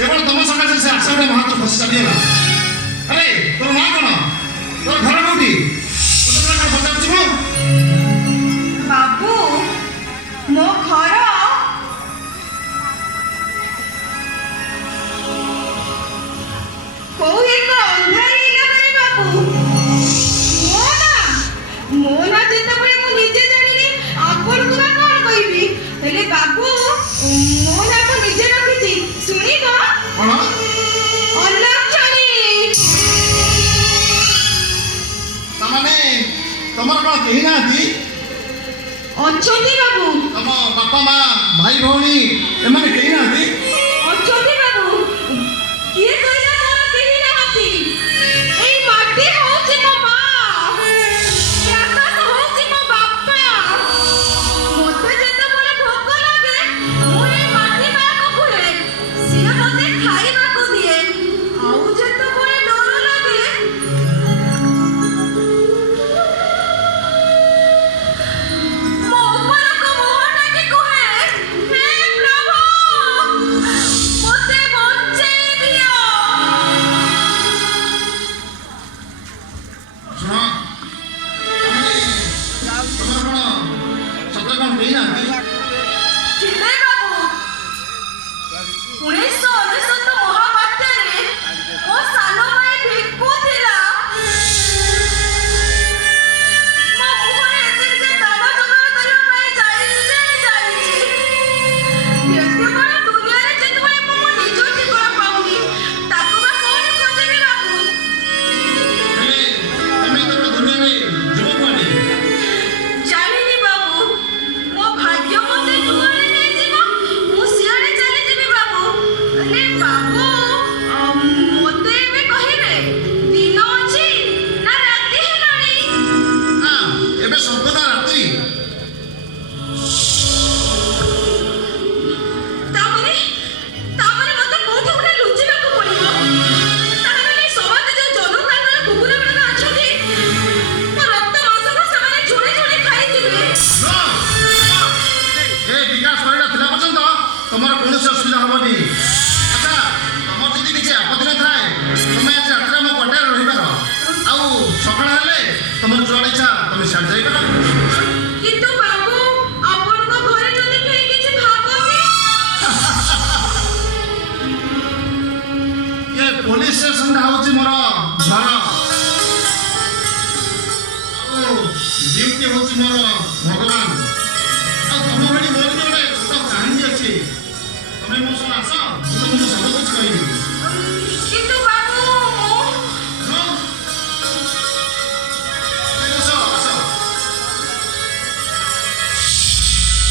केवल तुम सकाशे से आशा गोटे महात्मा फसी चलीगला। अरे तोर ना कौन तोर घर कौटी पचार बाबू मो घर को एक अंधारी इलाका बाबू मो ना जेतबे मु निजे जानिनी आपन को कोन कहबी हेले बाबू मो ना को निजे रखिछी सुनिबा कोन अलक्षणी तमाने तमर कोन केही ना दी अछोती बाबू तम बापा मां भाई भौणी एमाने केही ना दी अछोती बाबू किए कहिला मोर केही ना हती एई माटी होची मो मां ए आकाश होची मो बापा मोते जेते बड़े भोग लागे मु एई माटी मां को कुहे सिए मते खाइबा को दिए आउ जेते बड़े डर लागे मो ऊपर को मोहटा के कुहे हे प्रभु मोते बचे दियो सुनो तमर कोन सत्र कोन केही ना दी चिल्ले बाबू 1999 महाबात्यारे ओ सानो भाई भिक्कू थिला मो मुहरे एते दाना जोगाड़ करियो पाए जाईची एते बड़ दुनिया रे जेतबे मो निजो ठिकाना पाउनी ताको बा कोन खोजेबी बाबू हेले तमे तो दुनिया में जीव कोनी जानिनी बाबू मो भाग्य मते दुआरे नै जीव मु सियारे चली जीवी बाबू अरे बाबू मोते भी कहिबे दिन अछि ना राति हेलानी ना एबे संपूर्ण रात्रि तामने मते कोठी उठे लुचिबा को पड़िबो ताहाले समाज जो जनु कांगल कुकुर गुडा अछथि तो रक्त मांस को समाने झोड़ी झोड़ी खाइथिबे नो ए विकास करिला थिला पर्यंत तमर कोनोसी असुविधा हबनी अच्छा तमर जदि किछि आपत्ति न थाए तमे आज रात्रि मो कोठार रहिबार आउ सकाळ हेले तमर जुआड इच्छा तमे साड जाई करा किंतु बाबू अपन को घरे जदि केही किछि भागबे ये पुलिस स्टेशन होची मोर घर ड्यूटी होची मोर भगवान आ तम भली मोर भी गोटे छोट कहानी अछि तमे मो सह आस